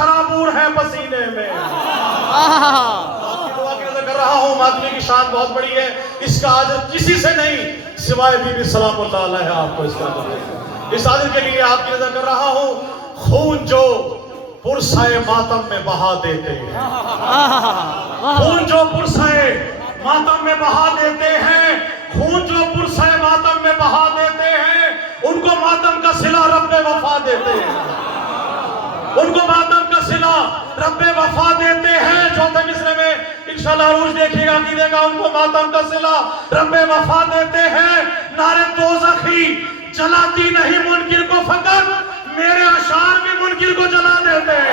शराबूर है पसीने में। आपकी दुआ की नजर कर रहा हूँ, मादनी की शान बहुत बड़ी है, इसका आदर किसी से नहीं सिवाय बीबी सलामुल्लाह अलैहा आपको इसका आदर। इस आदर के लिए आपकी नजर कर रहा हूँ, खून जो पुरसाए मातम में बहा देते हैं, खून जो पुरसाए मातम में बहा देते हैं, खून जो पुरसाए मातम में बहा देते हैं, उनको मातम का सिला रब्बे वफा देते हैं, उनको मातम का सिला रब्बे वफा देते हैं। चौथे मिसरे में इंशाल्लाह अरूज देखिएगा, कीजिएगा, उनको मातम का सिला रब्बे वफा देते हैं। नारे दोज़खी जलाती नहीं मुनकिर को, फकत मेरे अशार भी मुनकिर को जला देते हैं।